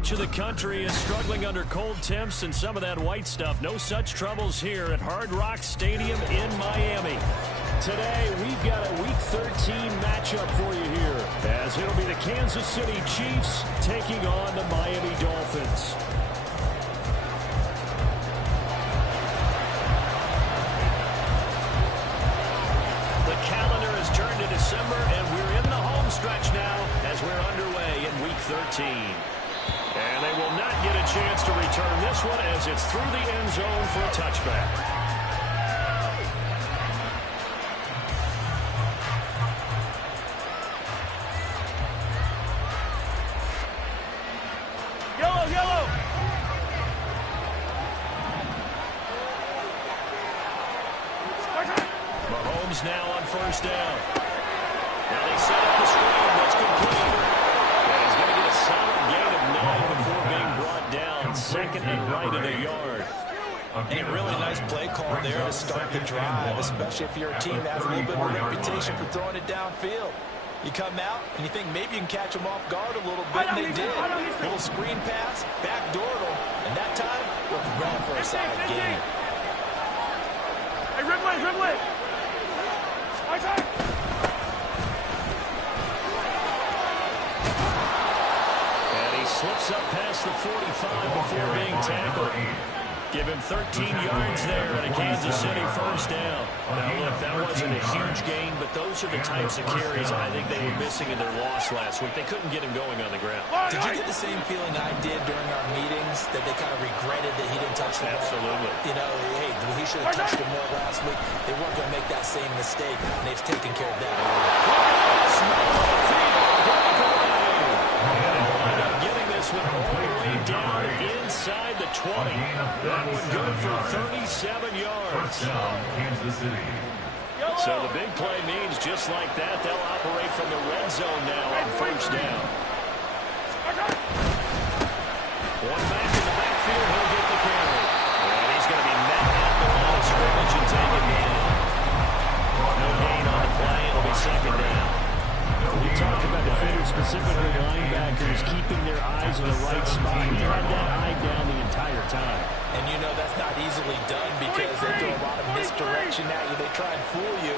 Much of the country is struggling under cold temps and some of that white stuff. No such troubles here at Hard Rock Stadium in Miami. Today, we've got a Week 13 matchup for you here, as it'll be the Kansas City Chiefs taking on the Miami Dolphins. The calendar has turned to December, and we're in the home stretch now as we're underway in Week 13. And they will not get a chance to return this one as it's through the end zone for a touchback. Yellow! Mahomes now on first down. Now they set up the screen. That's complete. And he's going to get a solid gain of 9 before being brought down. Second and right at a yard. And a really nice play call there to start the drive, especially if you're a team that has a little bit of a reputation for throwing it downfield. You come out and you think maybe you can catch them off guard a little bit, and they did. Little screen pass, backdoored them, and that time, looked well for a solid gain. Hey, Ridley! My time! And he slips up past the 45 before being tackled. Give him 13 yards there and a Kansas City first down. Now, look, that wasn't a huge gain, but those are the types of carries I think they were missing in their loss last week. They couldn't get him going on the ground. Did you get the same feeling I did during our meetings, that they kind of regretted that he didn't touch the ball? Absolutely. You know, hey, he should have touched it more last week. They weren't going to make that same mistake, and they've taken care of that. One all the way down inside the 20. That one good for 37 yards. So the big play means just like that, they'll operate from the red zone now on first down. One back in the backfield, he'll get the carry. And he's going to be met at the line of scrimmage and taken down. No gain on the play, it'll be second down. We talked about defenders, specifically linebackers, keeping their eyes in the right spot. He had that eye down the entire time. And you know that's not easily done because they throw a lot of misdirection at you. They try and fool you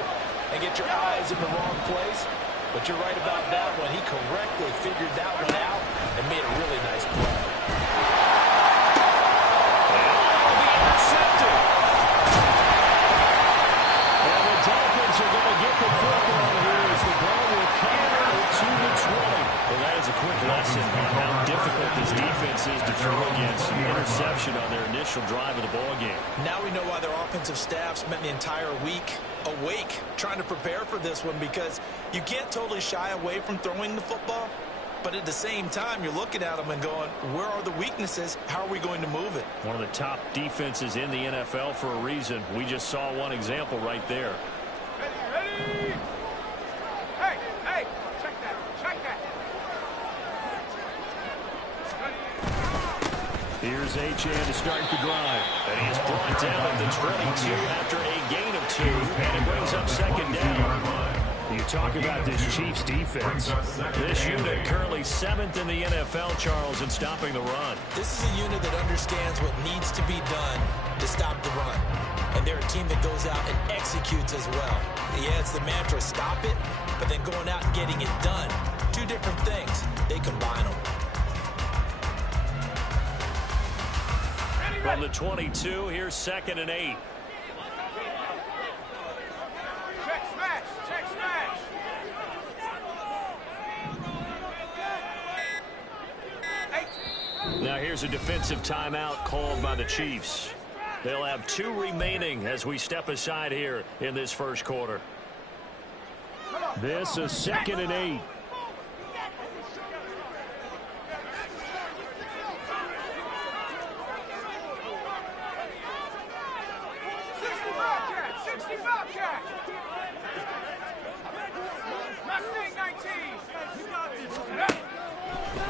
and get your eyes in the wrong place. But you're right about that one. He correctly figured that one out and made a really nice play. Intercepted. And the Dolphins are going to get the football here as the ball will come out to the 20. Well, that is a quick lesson on how difficult this defense is to throw against. An interception on their initial drive of the ball game. Now we know why their offensive staff spent the entire week awake trying to prepare for this one, because you can't totally shy away from throwing the football. But at the same time, you're looking at them and going, where are the weaknesses? How are we going to move it? One of the top defenses in the NFL for a reason. We just saw one example right there. Ready! Hey! Check that! Here's Achane to start the drive. And he is brought down at the 22 after a gain of 2. And it brings up second down. You talk about this Chiefs defense. This unit currently 7th in the NFL, Charles, in stopping the run. This is a unit that understands what needs to be done to stop the run. And they're a team that goes out and executes as well. Yeah, it's the mantra, stop it, but then going out and getting it done. Two different things. They combine them. From the 22, here's 2nd and 8. Check smash! Now here's a defensive timeout called by the Chiefs. They'll have 2 remaining as we step aside here in this first quarter. This is 2nd and 8.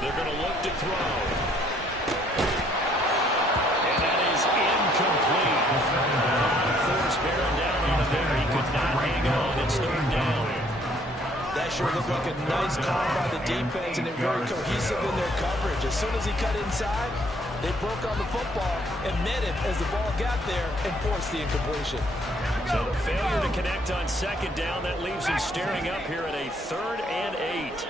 They're going to look to throw. And that is incomplete. Force bearing down on him there. He could not hang on. It's 3rd down. That sure looked like a nice call by the defense, and they're very cohesive in their coverage. As soon as he cut inside, they broke on the football and met him as the ball got there and forced the incompletion. So the failure to connect on second down, that leaves him staring up here at a 3rd and 8.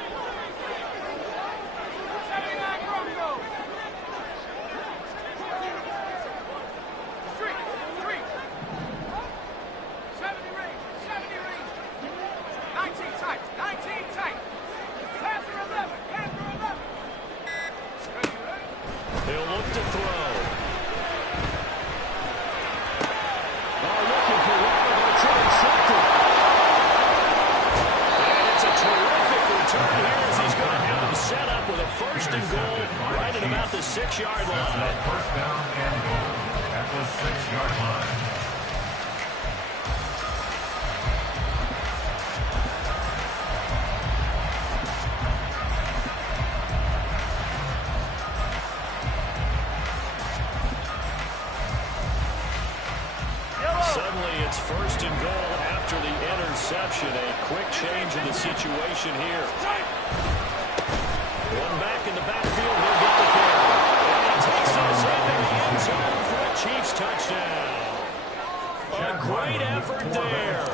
First and goal, right at about the 6-yard line. First down and goal at the 6-yard line. Suddenly it's first and goal after the interception. A quick change in the situation here. One back in the backfield, he'll get the carry. And he takes us into the end zone for a Chiefs touchdown. A great effort there.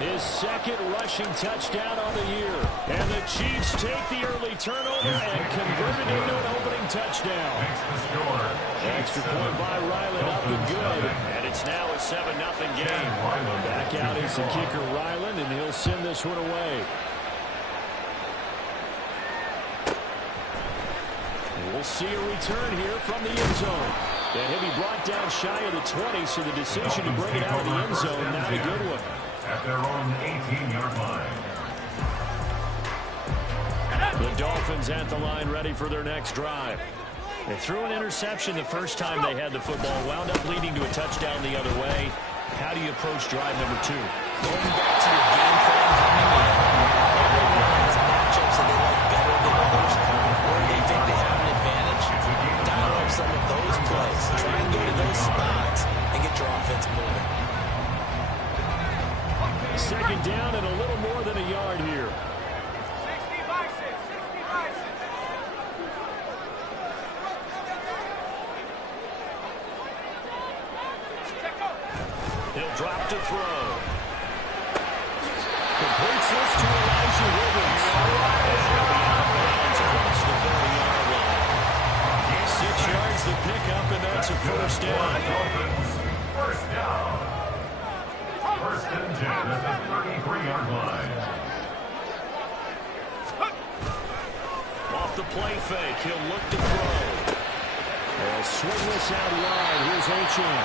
His second rushing touchdown on the year. And the Chiefs take the early turnover and convert it into an opening touchdown. Extra point by Ryland, up and good. And it's now a 7-0 game. Back out is the kicker, Ryland, and he'll send this one away. We'll see a return here from the end zone. And he'll be brought down shy of the 20, so the decision to bring it out of the end zone, not a good one. At their own 18-yard line. The Dolphins at the line, ready for their next drive. They threw an interception the first time they had the football, wound up leading to a touchdown the other way. How do you approach drive number 2? Going back to your game plan coming in, everyone has matchups that they like better than others, where they think they have an advantage. Dial up some of those plays. Try and go to those spots and get your offense moving. Second down and a little more than a yard here. 60 by 6, 60 by 6. He'll drop to throw. Completes this to Elijah Higgins. And he'll be out of bounds across the 30-yard line. 6 yards the pickup, and that's a first down. First down. First and 10 at the 33-yard line. Off the play fake, he'll look to throw. And swing this out wide. Here's Achane.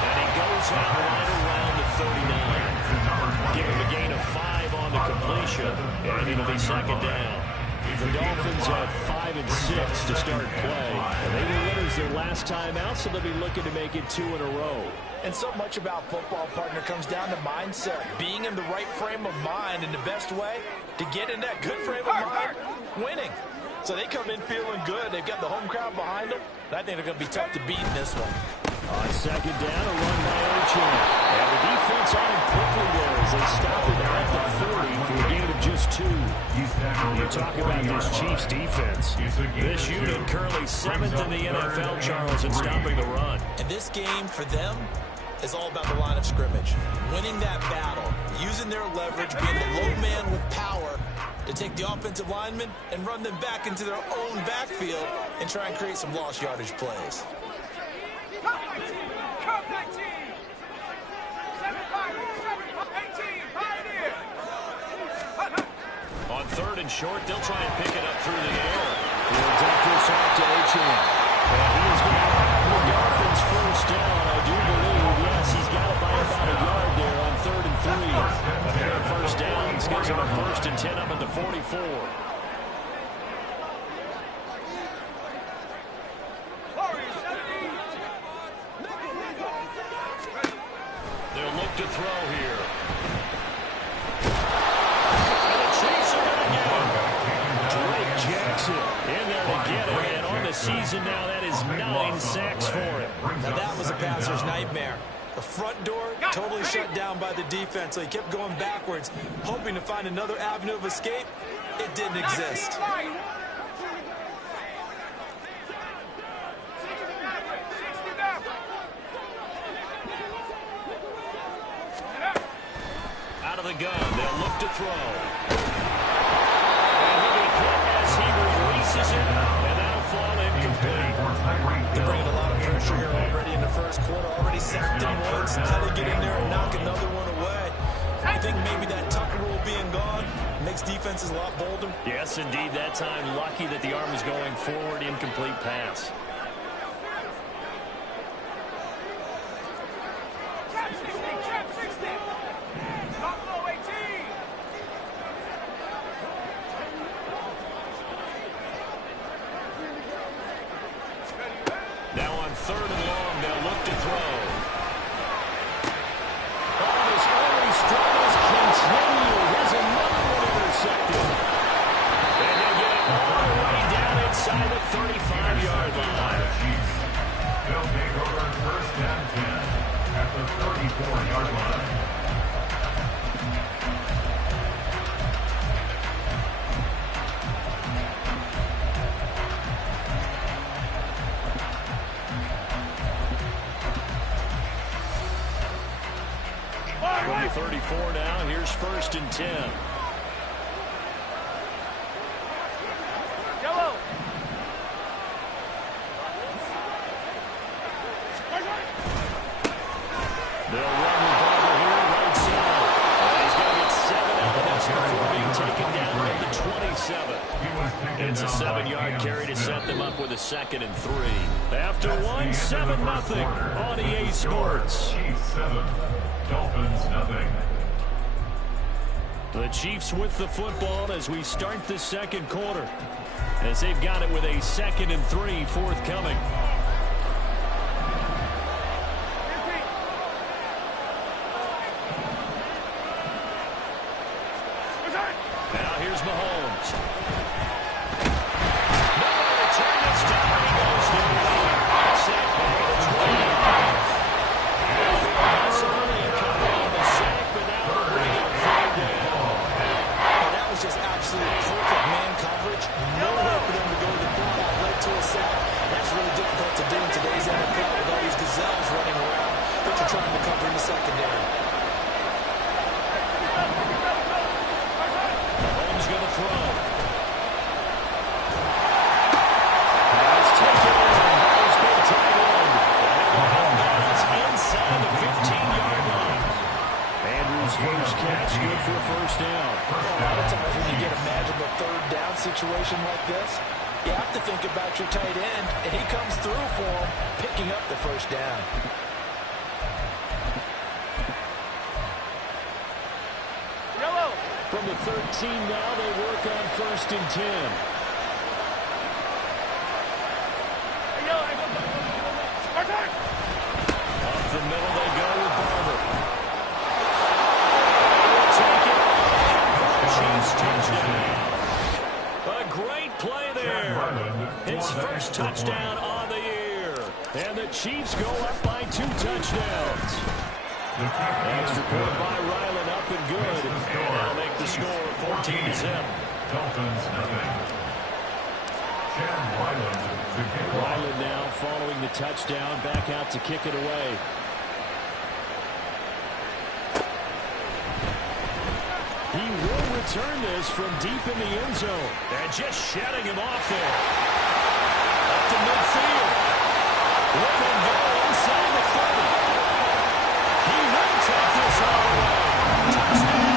And he goes out right around the 39. Give him a gain of 5 on the completion, and it'll be second down. The Dolphins have 5 and 6 to start play. And they were winners their last time out, so they'll be looking to make it 2 in a row. And so much about football, partner, comes down to mindset. Being in the right frame of mind, and the best way to get in that good frame of mind, winning. So they come in feeling good. They've got the home crowd behind them. And I think they're going to be tough to beat in this one. On second down, a run by Achane. And the defense on him quickly there as they stop him at the 40 for a gain of just 2. You talk about this Chiefs defense. This unit currently 7th in the NFL, Charles, in stopping the run. And this game for them is all about the line of scrimmage. Winning that battle, using their leverage, being the low man with power to take the offensive linemen and run them back into their own backfield and try and create some lost yardage plays. On third and short, they'll try and pick it up through the air. He'll dump this off to Achane. And he is going to have the Dolphins first down. I do believe, yes, he's got it by about a yard there on 3rd and 3. A pair of first downs gives him a 1st and 10 up at the 44. They'll look to throw here. And the Chiefs are going to get him. Drake Jackson in there to get him. And on the season now, that is 9 sacks for him. Now that was a passer's nightmare. The front door totally shut down by the defense, so he kept going backwards, hoping to find another avenue of escape. It didn't exist. Out of the gun, they'll look to throw. And he'll be hit as he releases it, and that'll fall incomplete. They're bringing a lot of pressure here already in the first quarter. Already sacked him once. Now they get in there and knock another one away. I think maybe that Tucker rule being gone makes defenses a lot bolder. Yes, indeed. That time, lucky that the arm is going forward. Incomplete pass. Trap 60, trap 60. Top low 18. Now on 3rd and long, they'll look to throw. Oh, his early struggles continue. Here's another one intercepted. And he'll get it all the way down inside the 35-yard line. They'll take over 1st and 10 at the 34-yard line. From the 34 now, here's 1st and 10. Yellow. They'll run with Barber here, right side. And he's going to get 7 out of this before being taken down at the 27. It's a 7-yard carry to set them up with a 2nd and 3. After one, 7-0 on EA Sports. Chiefs 7, Dolphins nothing. The Chiefs with the football as we start the 2nd quarter, as they've got it with a 2nd and 3 forthcoming. Now here's Mahomes. No return this time. He goes down. Sack back at the 20. That's early coming on the sack, but now we'll bring up 3rd down. And that was just absolute perfect man coverage. Nowhere for them to go to the football. Led to a sack. That's really difficult to do in today's NFL with all these gazelles running around that you're trying to cover in the secondary. Mahomes going to throw. It's taken in. It's been tied in. It's inside the 15-yard line. Andrews' first catch, good for a 1st down. A lot of times when you get a magical 3rd down situation like this, you have to think about your tight end, and he comes through for him, picking up the 1st down. Yellow. From the 13 now, they work on 1st and 10. Yellow. Up the middle they go with Barber. Take it. Chiefs touchdown. A great play there. His first touchdown on the year. And the Chiefs go up by 2 touchdowns. Extra point by Ryland, up and good. And that'll make the score 14-0. Dolphins nothing. Ryland now following the touchdown, back out to kick it away. He will return this from deep in the end zone. And just shedding him off there. Up to midfield. Let him go inside the 30. He will take this all the way. Touchdown.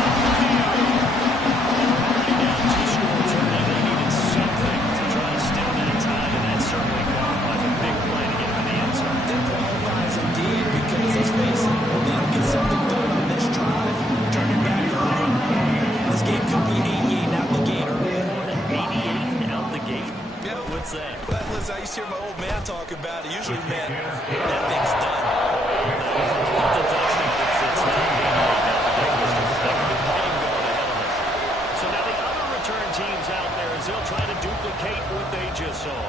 Already down 2 scores early. They needed something to try to stem that tide, and that certainly qualifies a big play to get him in the end zone. That qualifies indeed, because let's face it, they don't get something done on this drive. Turn it back over. This game could be 88 out the gate early. 88 out the gate? Yeah. What's that? But listen, I used to hear my old man talk about it. Usually meant that thing's done. So now the other return teams out there as they'll try to duplicate what they just saw.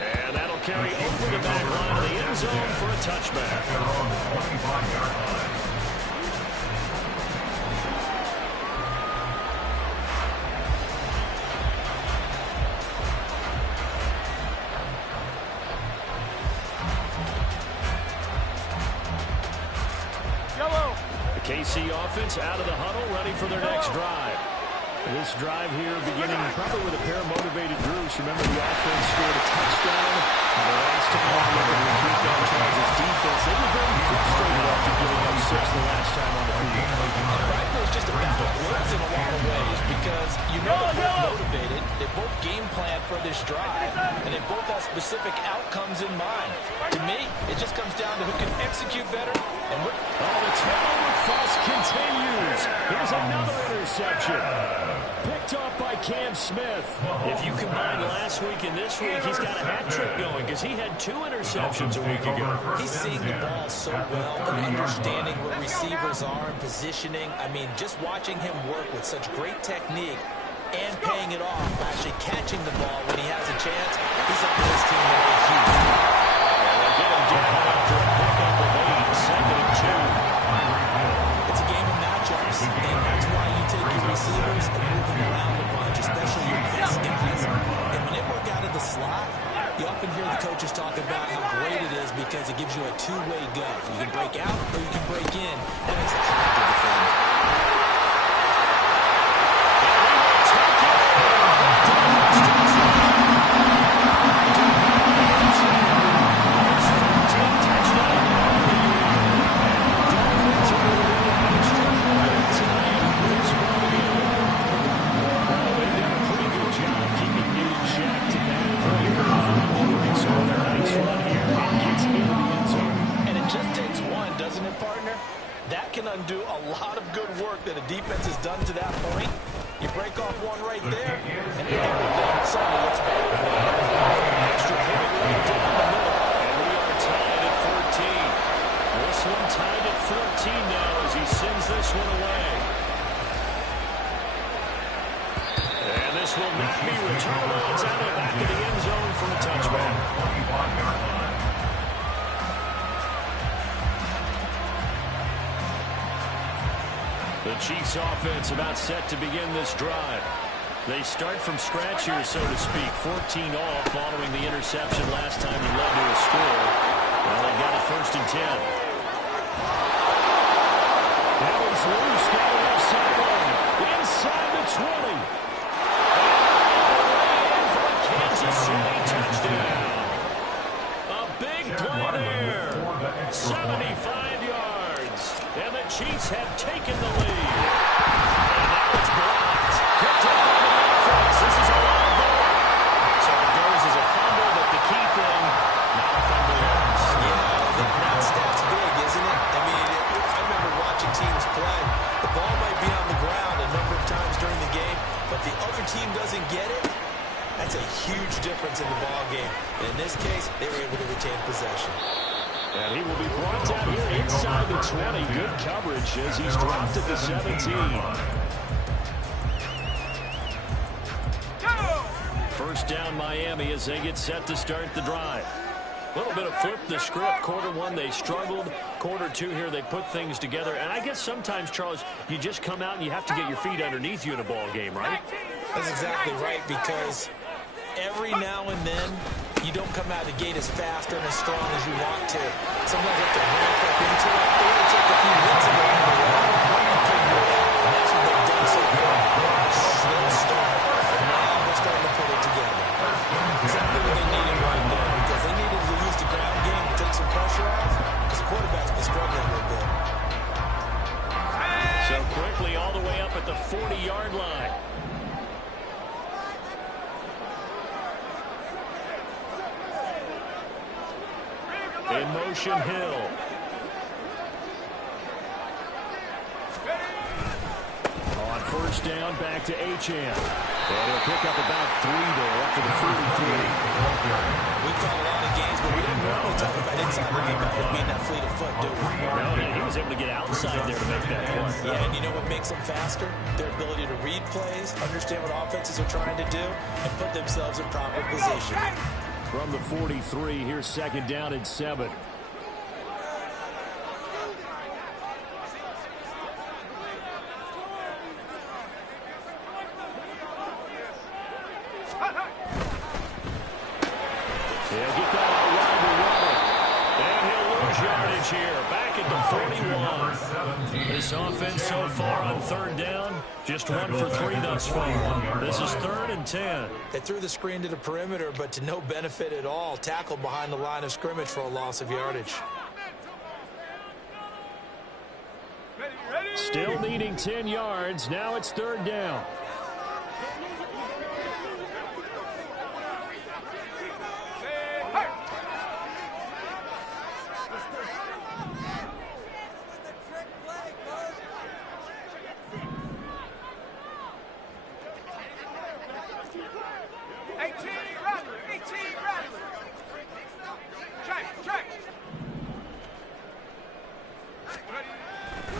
And that'll carry over the back line of the end zone for a touchback. On the 25-yard line. KC offense out of the huddle, ready for their next drive. This drive here beginning probably with a pair of motivated groups. Remember, the offense scored a touchdown. And the last time I looked at the beat down Charles' defense, they were very frustrated after giving up 6 the last time on the field. Right, it was just a battle of words in a lot of ways because you know they're both motivated. They both game plan for this drive, and they both have specific outcomes in mind. To me, it just comes down to who can execute better and what. Oh, the turnover fuss continues. Here's another interception. Picked off by Cam Smith. If you combine last week and this week, he's got a hat trick going because he had 2 interceptions a week ago. He's seeing the ball so well and understanding where receivers are and positioning. I mean, just watching him work with such great technique and paying it off by actually catching the ball when he has a chance, he's helping his team make a huge lead. They'll get him down after a pickup of 8, second and 2. It's a game of matchups, and that's why you take your receivers and move them around a bunch, especially your best guys. And when they work out of the slot, you often hear the coaches talk about how great it is because it gives you a two-way go. You can break out or you can break in. That makes it hard to defend. Do a lot of good work that a defense has done to that point. You break off one right there, and everything suddenly looks better. Extra point right down the middle. And we are tied at 14. This one tied at 14 now as he sends this one away. And this will not be returned. It's out of the back of the end zone for a touchback. 25-yard line. The Chiefs offense about set to begin this drive. They start from scratch here, so to speak. 14 all following the interception last time he led to a score. Well, they got it 1st and 10. That was loose down the left sideline. Inside the 20. And for a Kansas City touchdown. A big play there. 75 yards. And the Chiefs have taken the lead. And now it's blocked. Picked up by the offense. This is a long ball. So it goes as a fumble, but the key thing, not a fumble loss. Yeah, that stat's big, isn't it? I mean, I remember watching teams play. The ball might be on the ground a number of times during the game, but the other team doesn't get it. That's a huge difference in the ball game. And in this case, they were able to retain possession. And he will be brought down here inside the 20. Good coverage as he's dropped at the 17. First down Miami as they get set to start the drive. A little bit of flip the script. Quarter 1 they struggled. Quarter 2 here they put things together. And I guess sometimes, Charles, you just come out and you have to get your feet underneath you in a ball game, right? That's exactly right, because every now and then you don't come out of the gate as fast or as strong as you want to. Sometimes you have to ramp up into it, or you take a few hits along the way. And that's what they've done so far. Slow start, but now they're starting to put it together. Exactly what they needed right there, because they needed to use the ground game to take some pressure off, because the quarterback's been struggling a little bit. So quickly all the way up at the 40-yard line. In motion, Hill. On first down, back to Achane. And he'll pick up about 3 there up to the 43. We've got a lot of games, but we don't normally talk about inside linebackers being that fleet of foot, do we? No, he was able to get outside there to make that play. Yeah, and you know what makes them faster? Their ability to read plays, understand what offenses are trying to do, and put themselves in proper position. from the 43. Here's second down and 7. He'll get that out wide to Waddle. And he'll lose yardage here. Back at the 41. This offense so far on third down, just 1 for 3 thus far. This is 3rd and 10. They threw the screen to the perimeter, but to no benefit at all. Tackled behind the line of scrimmage for a loss of yardage. Still needing 10 yards. Now it's 3rd down.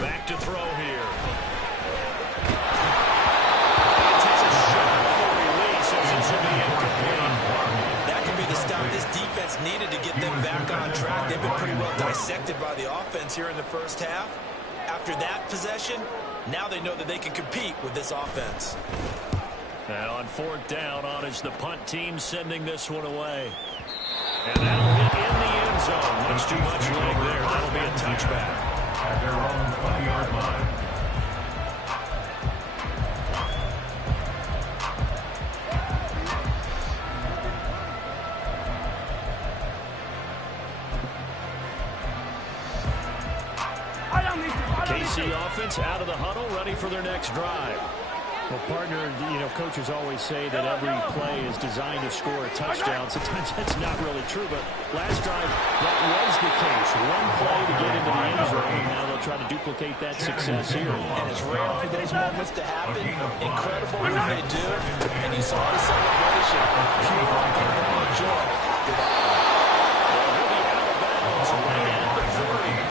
Back to throw here. Takes a shot on the release as it should be incomplete. That could be the stop this defense needed to get them back on track. They've been pretty well dissected by the offense here in the first half. After that possession, now they know that they can compete with this offense. And on 4th down, on is the punt team sending this one away. And that'll hit in the end zone. Much too much leg there. That'll be a touchback. At their own 20-yard line. KC offense out of the huddle, ready for their next drive. Well, partner, coaches always say that every play is designed to score a touchdown. Sometimes that's not really true, but last drive, that was the case. One play to get into the end zone, and now they'll try to duplicate that success here. And it's rare for those moments to happen. Incredible when they do. And you saw the celebration. Pure joy. Well, he'll be out of bounds right at the 30.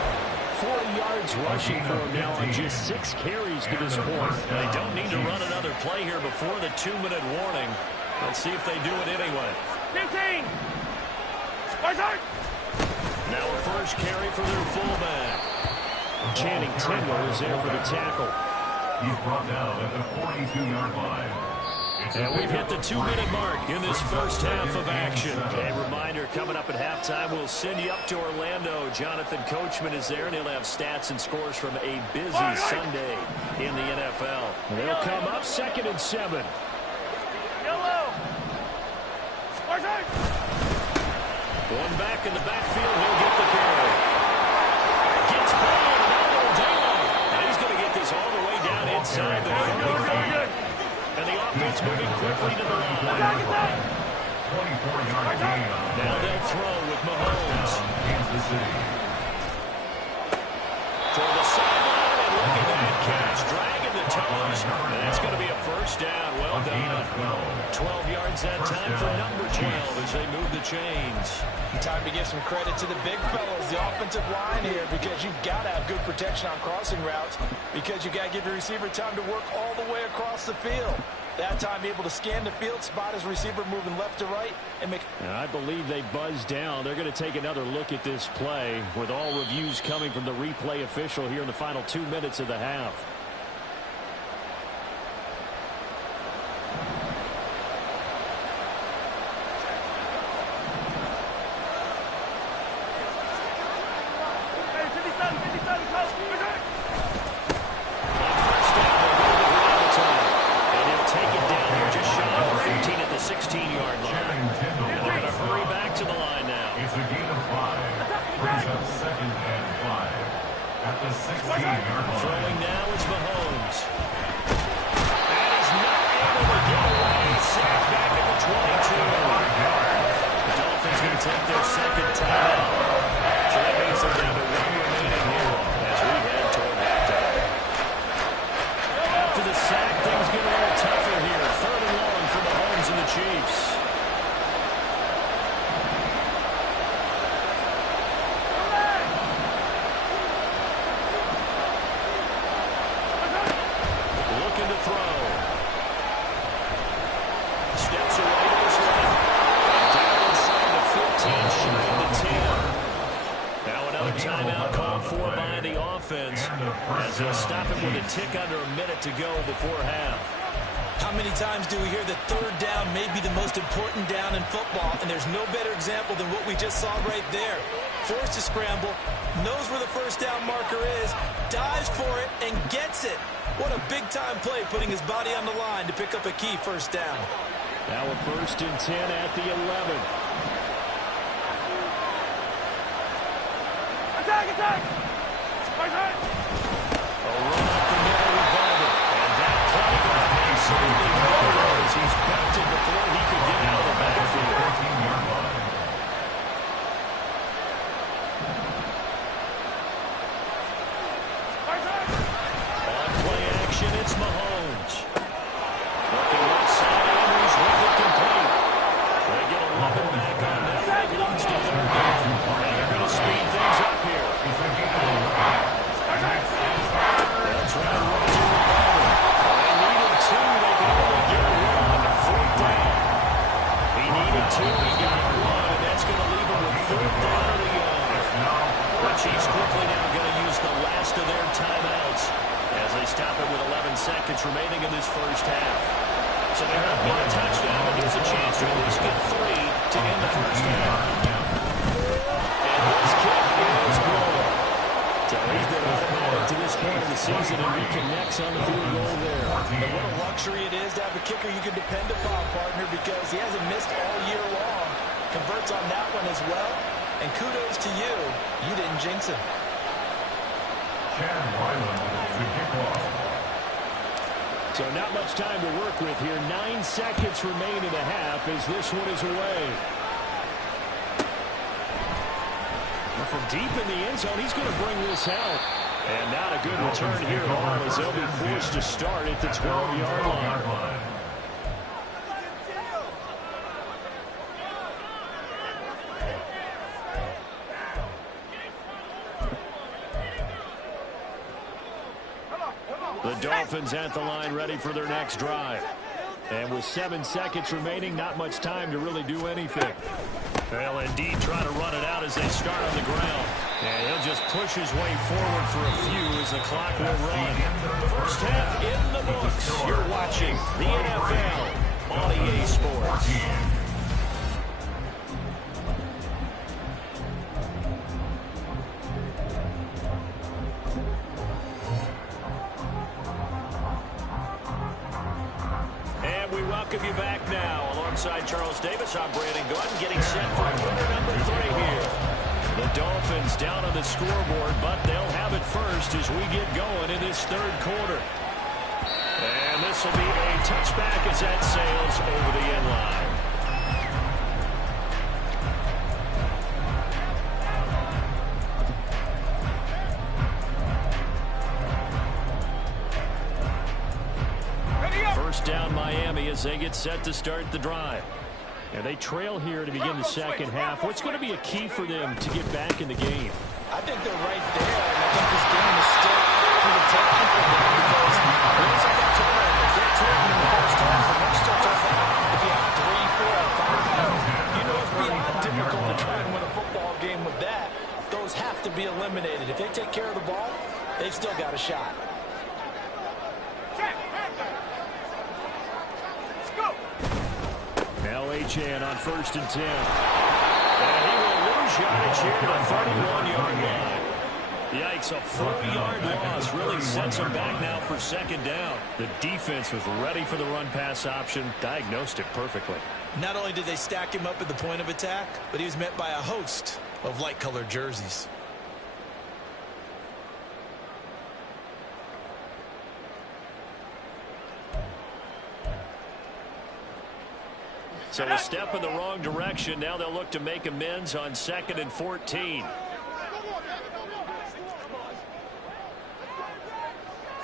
40 yards rushing for him now on just 6 carries to this point. They don't need to run another play here before the 2-minute warning. Let's see if they do it anyway. 15. Now a first carry for their fullback. Channing Tindall is there for the tackle. He's brought down at the 42-yard line. And we've hit the 2-minute mark in this first half of action. A reminder, coming up at halftime, we'll send you up to Orlando. Jonathan Coachman is there, and he'll have stats and scores from a busy Sunday in the NFL. They'll come up 2nd and 7. Going back in the backfield, he'll get the carry. Gets by and down. Now he's going to get this all the way down inside the 35. And the offense moving quickly to the line. 24-yard gain. Now they'll throw with Mahomes. Kansas City. For the sideline, and look at that catch. Dragging the toes. And that's going to be a first down. Well done. 12 yards that time for number 12 as they move the chains. Time to give some credit to the big fellas, the offensive line here, because you've got to have good protection on crossing routes, because you've got to give your receiver time to work all the way across the field. That time able to scan the field, spot his receiver moving left to right, and make... And I believe they buzzed down. They're going to take another look at this play with all reviews coming from the replay official here in the final 2 minutes of the half. Throwing now is as they'll stop it with a tick under a minute to go before half. How many times do we hear that third down may be the most important down in football, and there's no better example than what we just saw right there. Forced to scramble, knows where the first down marker is, dives for it, and gets it. What a big-time play, putting his body on the line to pick up a key first down. Now a 1st and 10 at the 11. Attack, attack! Right, right! A run up the middle with Barber. And that play got absolutely nowhere as he's belted before he could get out of the backfield. 14-yard line. Right, right! On play action, it's Mahomes. Looking left side, Andrews with it complete. They get 11 back on that. That leads to third down. And they're going to speed things up here. They'll try to run to the ball. They needed 2. They can only get 1. 4th down. He needed 2. He got 1. And that's going to leave him with 3rd down of the The Chiefs quickly now going to use the last of their timeouts as they stop it with 11 seconds remaining in this first half. So they won't get a touchdown, but here's a chance to at least get 3 to end the first half. And his kick is good. So he's been automatic to this point of the season, and he connects on the field goal there. And what a luxury it is to have a kicker you can depend upon, partner, because he hasn't missed all year long. Converts on that one as well. And kudos to you. You didn't jinx him. Chad Wyland to kick off. So not much time to work with here. 9 seconds remain in the half as this one is away. Well, from deep in the end zone, he's going to bring this out. And not a good return here at all as they'll be forced to start at the 12-yard line. The Dolphins at the line ready for their next drive. And with 7 seconds remaining, not much time to really do anything. They'll indeed try to run it out as they start on the ground. And he'll just push his way forward for a few as the clock will run. First half in the books. You're watching the NFL on EA Sports. Welcome you back now. Alongside Charles Davis, I'm Brandon Gordon, getting set for quarter number 3 here. The Dolphins down on the scoreboard, but they'll have it first as we get going in this 3rd quarter. And this will be a touchback as that sails over the end line. Down Miami as they get set to start the drive. And they trail here to begin the second half. What's going to be a key for them to get back in the game? I think they're right there. And I think this game is still for the taking for them because once I got turnovers, they're turning in the first half, and they're still talking if you have 3, 4, 5. You know it's beyond difficult to try and win a football game with that. Those have to be eliminated. If they take care of the ball, they've still got a shot. Now Achane on 1st and 10. And he will lose yardage here to the 31-yard line. Yikes, a 4-yard loss really sets him back now for 2nd down. The defense was ready for the run-pass option, diagnosed it perfectly. Not only did they stack him up at the point of attack, but he was met by a host of light-colored jerseys. So a step in the wrong direction. Now they'll look to make amends on 2nd and 14.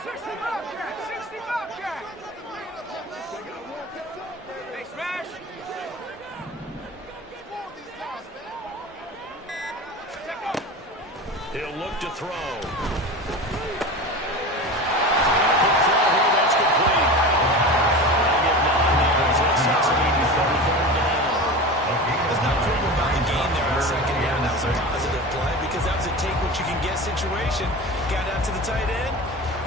60 Bobcat! 60 Bobcat! Hey, smash! He'll look to throw. Let's not crib about the gain there on 2nd down. That was a positive play because that was a take what you can get situation. Got out to the tight end.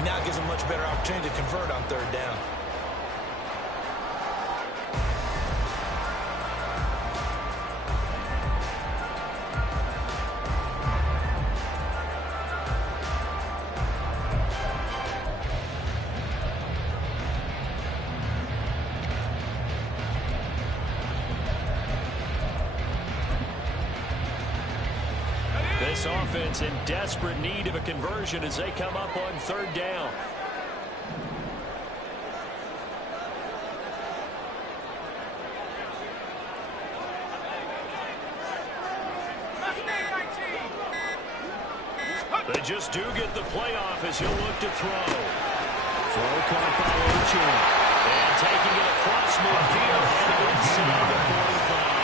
Now it gives them much better opportunity to convert on third down. This offense in desperate need of a conversion as they come up on third down. They just do get the playoff as he'll look to throw. Throw caught by Ochoa. And taking it across midfield and inside the 45.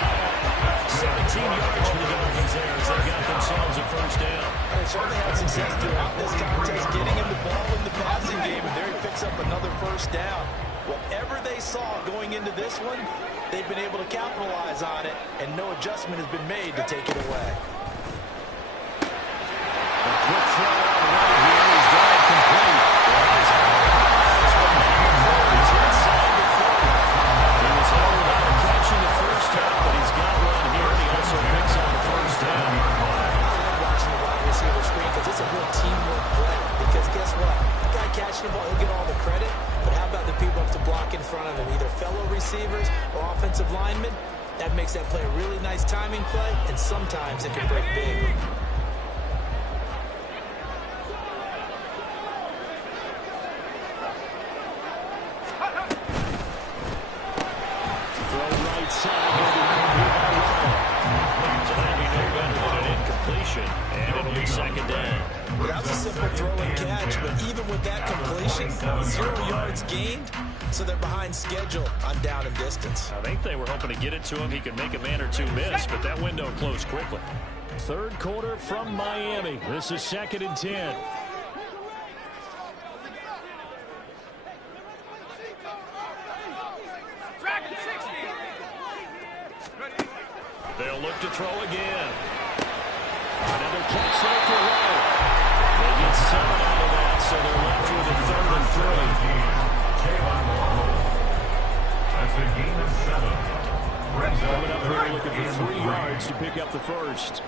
17 yards for the Dolphins there as they got themselves a first down. They certainly had success throughout this contest, getting him the ball in the passing game, and there he picks up another first down. Whatever they saw going into this one, they've been able to capitalize on it, and no adjustment has been made to take it away. A quick throw out right here. He's got it complete. He's inside the 40. He was held without catching the first time, but he's got one here, and he also picks up the first down. I love watching the wide receiver screen because it's a real teamwork play. Because guess what? The guy catching the ball, he'll get all the credit, but how about the people up to block in front of him, either fellow receivers or offensive linemen? That makes that play a really nice timing play, and sometimes it can break big. And it'll be second down. That was a simple throw and catch, but even with that completion, 0 yards gained, so they're behind schedule on down and distance. I think they were hoping to get it to him. He could make a man or two miss, but that window closed quickly. Third quarter from Miami. This is 2nd and 10. They'll look to throw again. Another catch there for Rowe. They get 7 out of that, so they're left with a 3rd and 3. That's a gain of 7. Coming up here looking for 3 yards to pick up the first.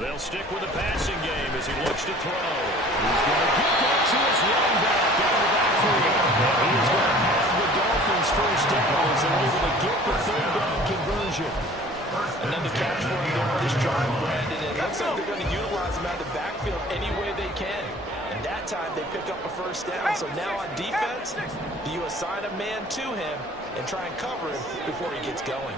They'll stick with the passing game as he looks to throw. He's going to get that to his running back out of the backfield. He's going to have the Dolphins first down as they're able to get the 3rd down conversion. Another catch for him there on this drive, Brandon. It looks like they're going to utilize him out of the backfield any way they can. And that time they pick up a first down. So now on defense, do you assign a man to him and try and cover him before he gets going?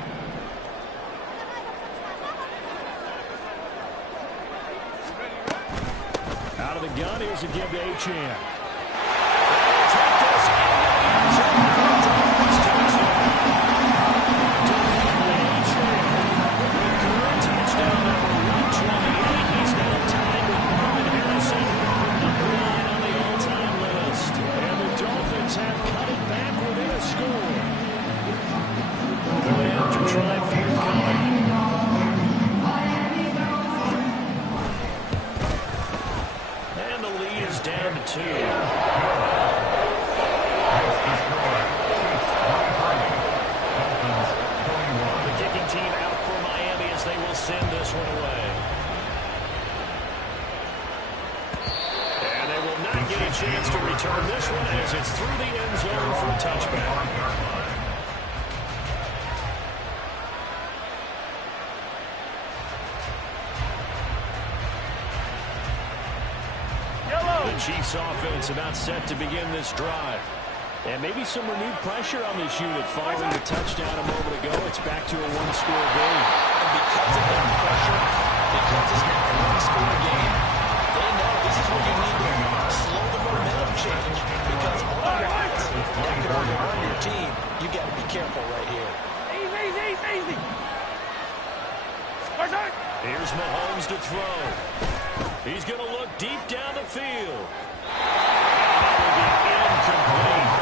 Out of the gun, here's a give to Achane. Touchdown number 128. He's now tied with Marvin Harrison for number 9 on the all-time list. And the Dolphins have cut it back within a score. Going out to try forthcoming. Down to 2. The kicking team out for Miami as they will send this one away. And they will not get a chance to return this one as it's through the end zone for a touchback. Chiefs offense about set to begin this drive. And maybe some renewed pressure on this unit following the touchdown a moment ago. It's back to a one-score game. And because of that pressure, because it's now a one-score game, they know this is where you need to slow the momentum change. Because otherwise, that could overrun your team. You got to be careful right here. Easy. Here's Mahomes to throw. He's going to look deep down the field. And that will be incomplete.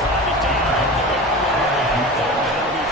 Tried it down the long way. That'll be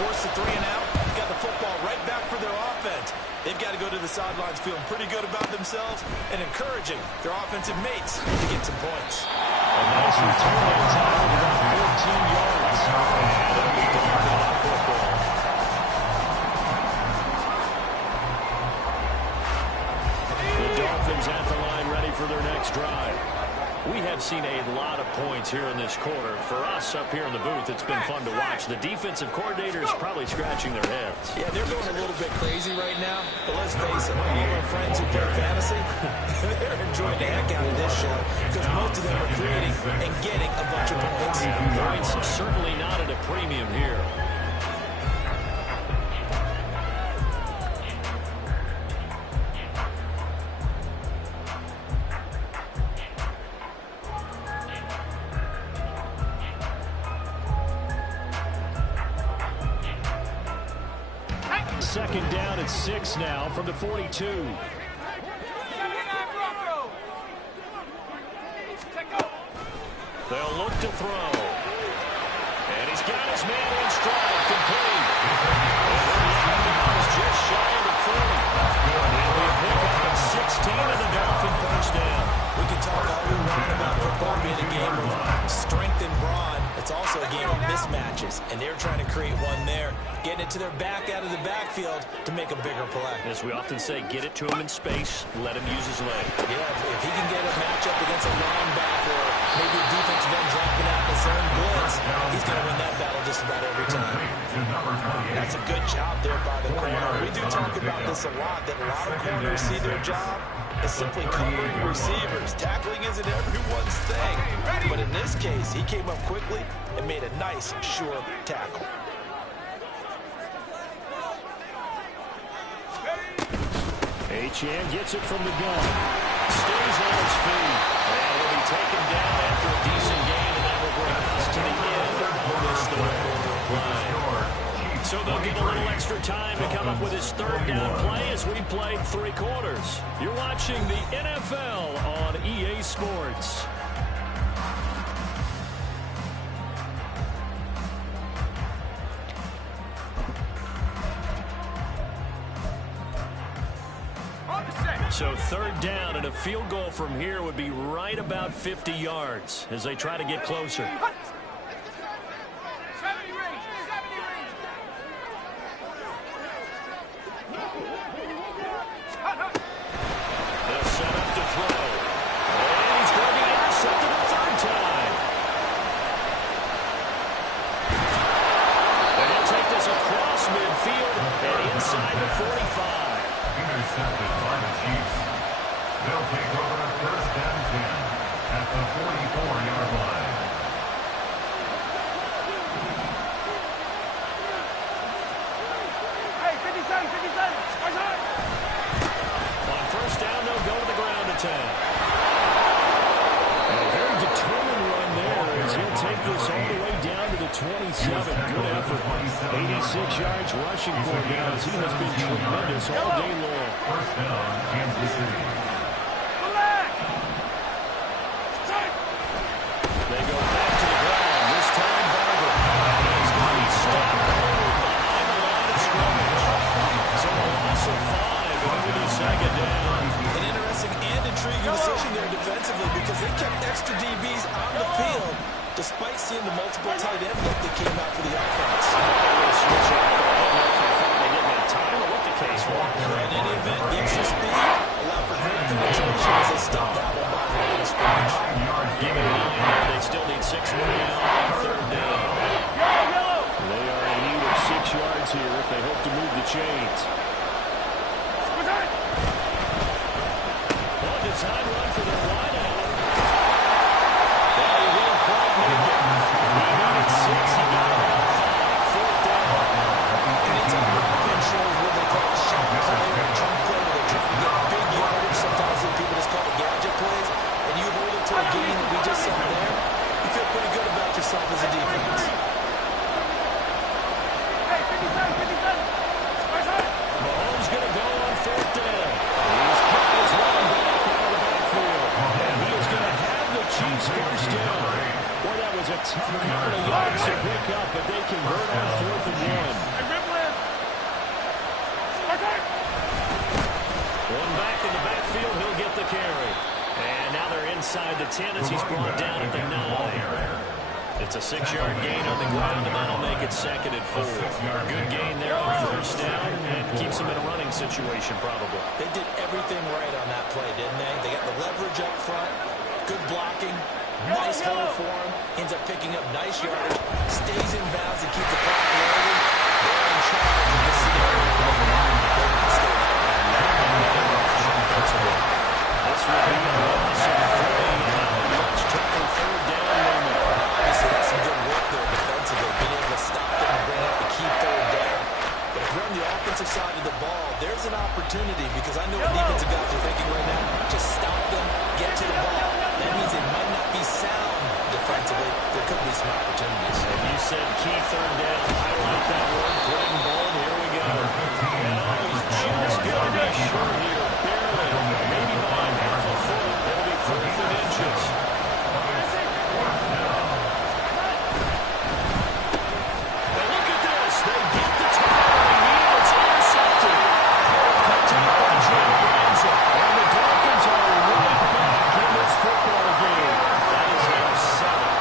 force the 3 and out. Got the football right back for their offense. They've got to go to the sidelines feeling pretty good about themselves and encouraging their offensive mates to get some points. A nice return that time of about 14 yards. The Dolphins at the line ready for their next drive. We have seen a lot of points here in this quarter. For us up here in the booth, it's been fun to watch. The defensive coordinators probably scratching their heads. Yeah, they're going a little bit crazy right now. But let's face it, all our friends who play fantasy, they're enjoying the heck out of this show because most of them are creating and getting a bunch of points. Points certainly not at a premium here. Second down at 6 now from the 42. They'll look to throw. And he's got his man in strong, complete. And he's just shy of the 40. And we pick up at 16 of the Dolphin first down. We can talk all we want about football being a game of strength and brawn. It's also a game of mismatches, and they're trying to create one there, getting it to their back out of the backfield to make a bigger play. As we often say, get it to him in space, let him use his leg. Yeah, if he can get a matchup against a linebacker or maybe a defensive end dropping out in his own blitz, he's going to win that battle just about every time. That's a good job there by the corner. We do talk about this a lot, that a lot of corners see their job as simply covering receivers. Tackling isn't everyone's thing. But in this case, he came up quickly and made a nice, sure tackle. Achane gets it from the gun. Stays on his feet. And will be taken down after a decent gain, and that will bring us to the end of this third quarter play. So they'll get a little extra time to come up with his third down play as we played 3 quarters. You're watching the NFL on EA Sports. So third down and a field goal from here would be right about 50 yards as they try to get closer. 70 range, 70 range. They'll set up to throw. And he's going to be intercepted a third time. And he'll take this across midfield and inside the 45. Intercepted by the Chiefs. They'll take over first and 10 at the 44-yard line. Hey, 57, 57. On first down, they'll go to the ground attack. And a very determined run there as he'll take this all the way down to the 27. Good effort. 86 yards rushing for him now as he has been tremendous all day long. First down, Kansas City. They go back to the ground. This time, Barber. And he's going to be stopped behind the line of scrimmage. So a loss of 5 over the second down. An interesting and intriguing decision there defensively because they kept extra DBs on the field despite seeing the multiple tight end look that came out for the offense. Switch out. I don't know if they thought they didn't have time or what the case was. In any event, the extra speed allowed for great penetration as they stopped that one by the line of scrimmage. Even now, they still need 6 more down on third down. They are in need of 6 yards here if they hope to move the chains. Well, design run for their wideout. Well, he will quite make it. He needed 6. He got about 5. Fourth down. Anytime the offense shows what they call a shot play or a chunk play where they're trying to get big yardage, sometimes people just call it gadget plays, and you hold it to a gain that we just saw there, you feel pretty good about yourself as a defense. Hey, 57, 57. inside the 10 as he's brought down at the 9. It's a 6-yard gain on the ground, and that'll make it 2nd and 4. Good gain there on 1st down, and keeps him in a running situation probably. They did everything right on that play, didn't they? They got the leverage up front, good blocking, nice hole for him, ends up picking up nice yardage, stays in bounds and keeps the clock rolling. They're in charge of this scenario right now. This will be a loss of 3 and a much tougher 3rd down moment. Obviously, that's some good work there defensively, being able to stop them and bring up the key 3rd down. But if you're on the offensive side of the ball, there's an opportunity, because I know what defensive guys are thinking right now. Just stop them, get to the ball. That means it might not be sound defensively. There could be some opportunities. And you said key 3rd down. Highlight that word, put in bold. Here we go. And he's just going to be short here. Barely. Maybe by half a foot. It'll be 4th and inches. Now look at this. They get the target. It's intercepted. Picked up by Jalen Ramsey. And the Dolphins are right back in this football game. That is now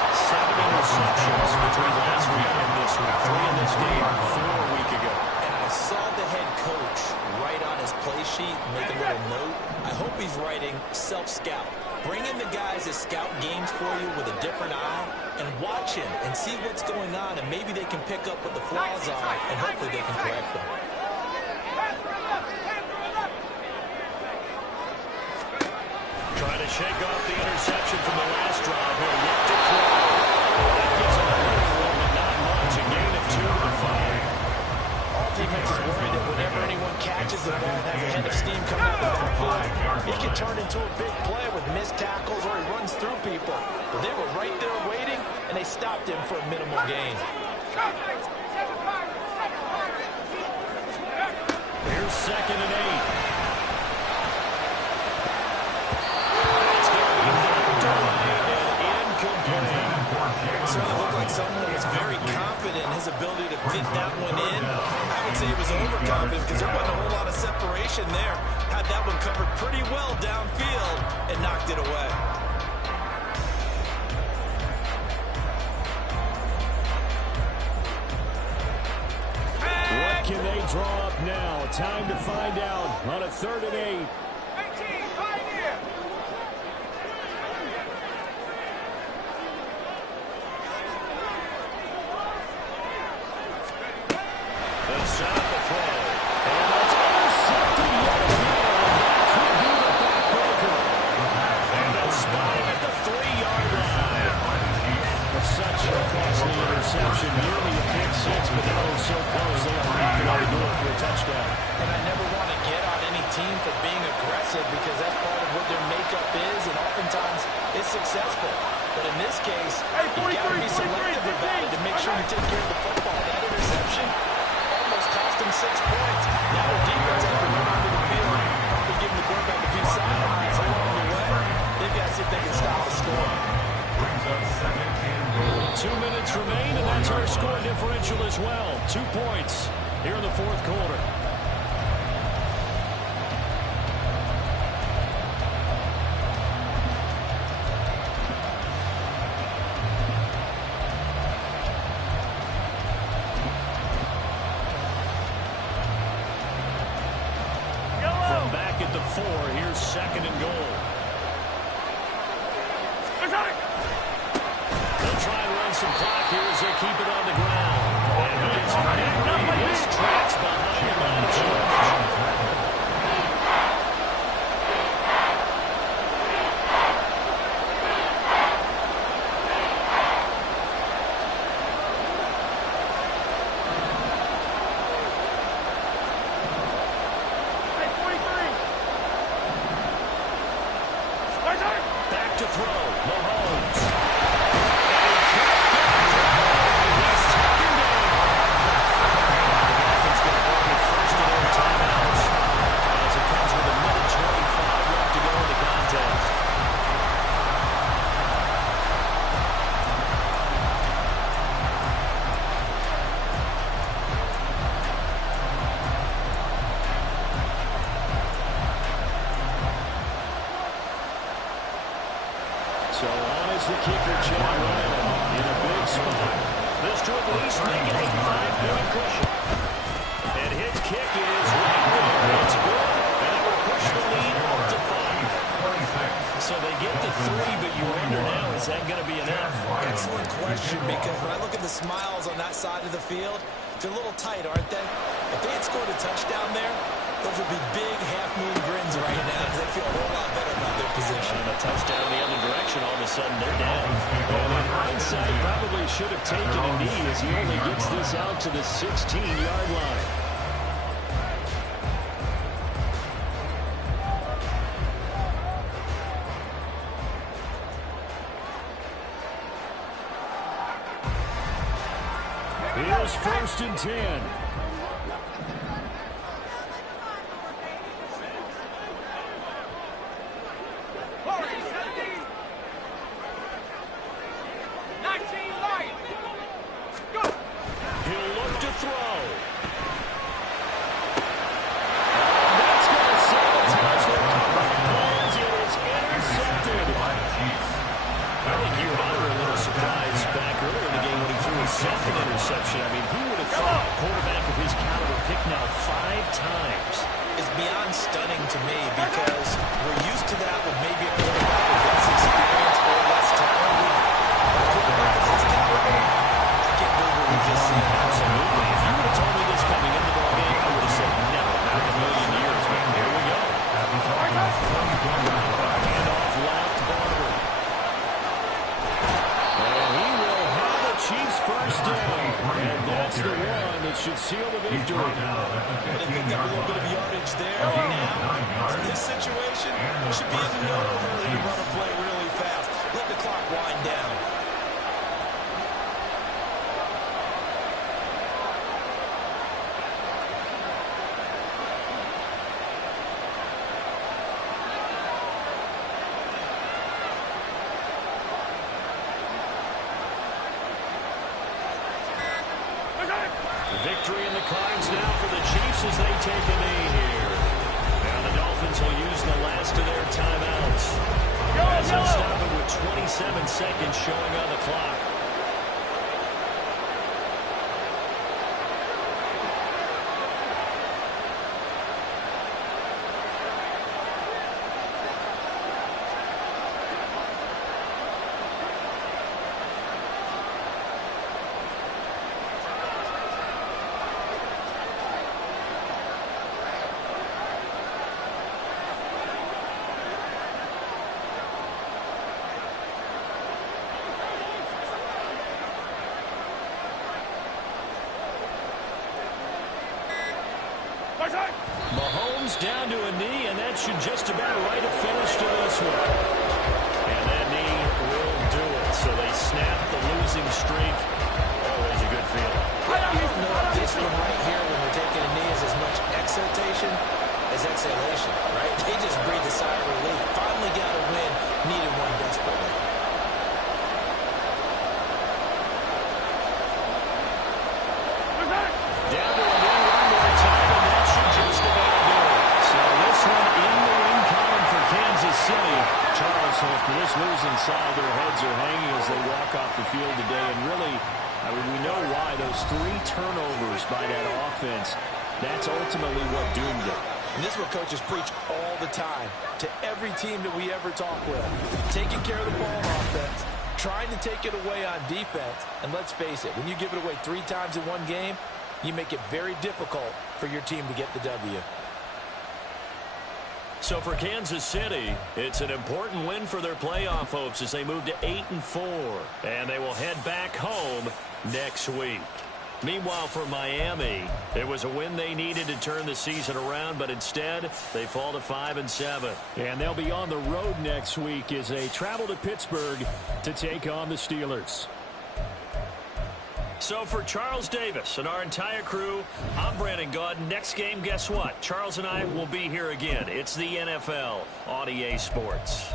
7 interceptions between last week and this week. 3 in this game, 4 a week ago. And I saw the head coach write on his play sheet, make a little note. I hope he's writing self-scout. Bring in the guys that scout games for you with a different eye and watch him and see what's going on, and maybe they can pick up what the flaws are, and hopefully they can correct them. Trying to shake off the interception from the last drive. He'll look to throw. That gives him a running room, but not much. A gain of 2 to the 5. All defenses worry that whenever anyone catches the ball and has a head of steam coming out of the backfield, it can turn into a big play with missed tackles or he runs through people. But they were right there waiting, and they stopped him for a minimal gain. Here's 2nd and 8. Certainly looked like someone was very confident in his ability to fit that one in. I would say he was overconfident because there wasn't a whole lot of separation there. Had that one covered pretty well downfield and knocked it away. What can they draw up now? Time to find out on a 3rd and 8. Set up the throw. And that's intercepted yet again. That could be the backbreaker. And they'll spot him at the 3-yard line. Such a costly interception. Nearly a pick 6, but that was so close. They are not going to do it for a touchdown. And I never want to get on any team for being aggressive because that's part of what their makeup is, and oftentimes it's successful. But in this case, you've got to be selective about it to make sure you take care of the football. That interception cost him 6 points. Now their defense has to run onto the field, probably giving the quarterback a few sidelines along the way. They've got to see if they can stop the score. 2 minutes remain, and that's our score differential as well. 2 points here in the 4th quarter. At the 4, here's 2nd and goal. They'll try and run some clock here as they keep it on the ground. And he's making his tracks behind the line of scrimmage. Back to throw. Mahomes. He's taken down. Dolphins going to burn it first of their timeouts as it comes with a minute 25 left to go in the contest. So on is the kicker, Chad Ryan, in a big spot. This to at least make it a 5-point cushion. And his kick is right there. It's good. And it will push the lead up to 5. So they get the 3, but you wonder now, is that going to be enough? Excellent question, because when I look at the smiles on that side of the field, they're a little tight, aren't they? If they had scored a touchdown there, those would be big half-moon grins right now because they feel a whole lot better about their position. And a touchdown the other direction, all of a sudden they're down. And in hindsight, probably should have taken a knee as he only gets this out to the 16-yard line. Here's 1st and 10. He'll look to throw. That's going to sabotage their comeback plans. It is intercepted. I think you and I were a little surprised back earlier in the game when he threw his 2nd interception. I mean, who would have thought a quarterback of his caliber picked now 5 times? It's beyond stunning to me because we're used to that with maybe a quarterback with less experience or less talent. A quarterback of his caliber, I can't believe what we just seen. Absolutely. If you would have told me this coming into the game, I would have said never, not in a million years. But here we go. Handoff left, Barber. And he will have the Chiefs' 1st down. And that's the one that should seal the victory. But they picked up a little bit of yardage there. Now, in this situation, should be in no hurry to run a play really fast. Let the clock wind down. Victory in the cards now for the Chiefs as they take a knee here. Now the Dolphins will use the last of their timeouts. As they'll stop it with 27 seconds showing on the clock. Mahomes down to a knee, and that should just about write a finish to this one. And that knee will do it. So they snap the losing streak. Always a good feeling. I don't know if this one right here when they're taking a knee is as much exultation as exhalation, right? They just breathed a sigh of relief. Finally got a win. Needed one desperately. Down to a knee one more time, and that should just about do it. So this one in the win column for Kansas City. Charles, for this losing side, their heads are hanging as they walk off the field today. And really, I mean, we know why. Those 3 turnovers by that offense, that's ultimately what doomed them. And this is what coaches preach all the time to every team that we ever talk with. Taking care of the ball on offense, trying to take it away on defense. And let's face it, when you give it away 3 times in one game, you make it very difficult for your team to get the W. So for Kansas City, it's an important win for their playoff hopes as they move to 8-4. And they will head back home next week. Meanwhile, for Miami, it was a win they needed to turn the season around, but instead, they fall to 5-7. And they'll be on the road next week as they travel to Pittsburgh to take on the Steelers. So for Charles Davis and our entire crew, I'm Brandon Gaudin. Next game, guess what? Charles and I will be here again. It's the NFL on EA Sports.